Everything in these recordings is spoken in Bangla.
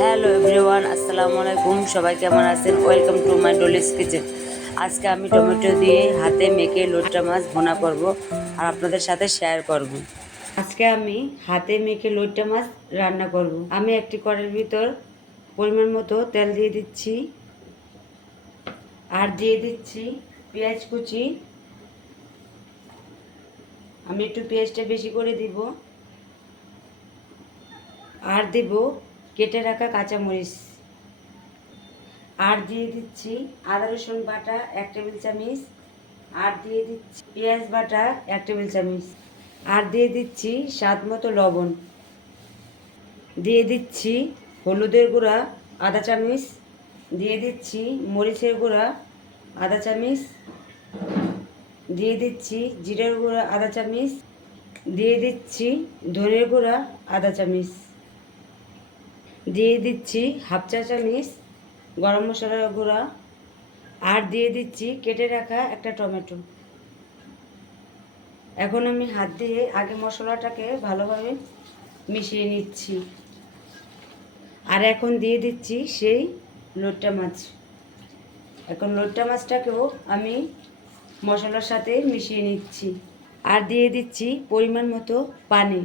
হ্যালো এভরিওয়ান, আসসালামু আলাইকুম। সবাই কেমন আছেন? Welcome to my Dolly's kitchen. আজকে আমি টমেটো দিয়ে হাতে মেখে লোট্টা মাছ ভুনা করব আর আপনাদের সাথে শেয়ার করব। আজকে আমি হাতে মেখে লোট্টা মাছ রান্না করব। আমি একটি কড়াইয়ের ভিতর পরিমাণ মতো তেল দিয়ে দিচ্ছি আর দিয়ে দিচ্ছি পেঁয়াজ কুচি। আমি একটু পেঁয়াজটা বেশি করে দিব আর দেব কেটে রাখা কাঁচামরিচ আর দিয়ে দিচ্ছি আদা রসুন বাটা 1 টেবিল চামচ আর দিয়ে দিচ্ছি পেঁয়াজ বাটা 1 টেবিল চামচ আর দিয়ে দিচ্ছি স্বাদ মতো লবণ, দিয়ে দিচ্ছি হলুদের গুঁড়া আধা চামচ, দিয়ে দিচ্ছি মরিচের গুঁড়া আধা চামচ, দিয়ে দিচ্ছি জিরের গুঁড়া আধা চামচ, দিয়ে দিচ্ছি ধনের গুঁড়া আধা চামচ, দিয়ে দিচ্ছি হাফ চা চামচ গরম মশলার গুঁড়া আর দিয়ে দিচ্ছি কেটে রাখা একটা টমেটো। এখন আমি হাত দিয়ে আগে মশলাটাকে ভালোভাবে মিশিয়ে নিচ্ছি আর এখন দিয়ে দিচ্ছি সেই লোট্টা মাছ। এখন লোট্টা মাছটাকেও আমি মশলার সাথে মিশিয়ে নিচ্ছি আর দিয়ে দিচ্ছি পরিমাণ মতো পানি।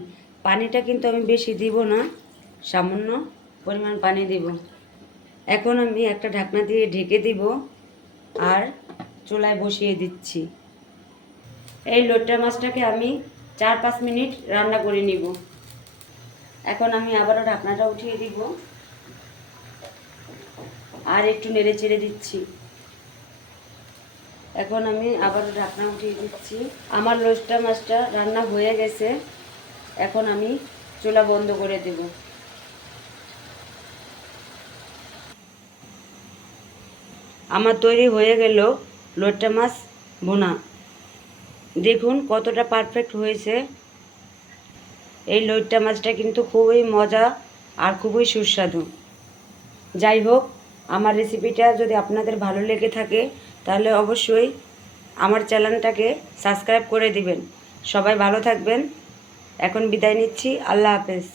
পানিটা কিন্তু আমি বেশি দিব না, সামান্য পরিমাণ পানি দেব। এখন আমি একটা ঢাকনা দিয়ে ঢেকে দিব আর চুলায় বসিয়ে দিচ্ছি। এই লোট্টা মাছটাকে আমি 4-5 মিনিট রান্না করে নিব। এখন আমি আবারও ঢাকনাটা উঠিয়ে দিব আর একটু নেড়ে চেড়ে দিচ্ছি। এখন আমি আবারও ঢাকনা উঠিয়ে দিচ্ছি। আমার লোট্টা মাছটা রান্না হয়ে গেছে। এখন আমি চুলা বন্ধ করে দেব। আমার তৈরি হয়ে গেল লোট্টা মাছ ভুনা। দেখুন কতটা পারফেক্ট হয়েছে। এই লোট্টা মাছটা কিন্তু খুবই মজা আর খুবই সুস্বাদু। যাই হোক, আমার রেসিপিটা যদি আপনাদের ভালো লেগে থাকে তাহলে অবশ্যই আমার চ্যানেলটাকে সাবস্ক্রাইব করে দিবেন। সবাই ভালো থাকবেন। এখন বিদায় নিচ্ছি। আল্লাহ হাফেজ।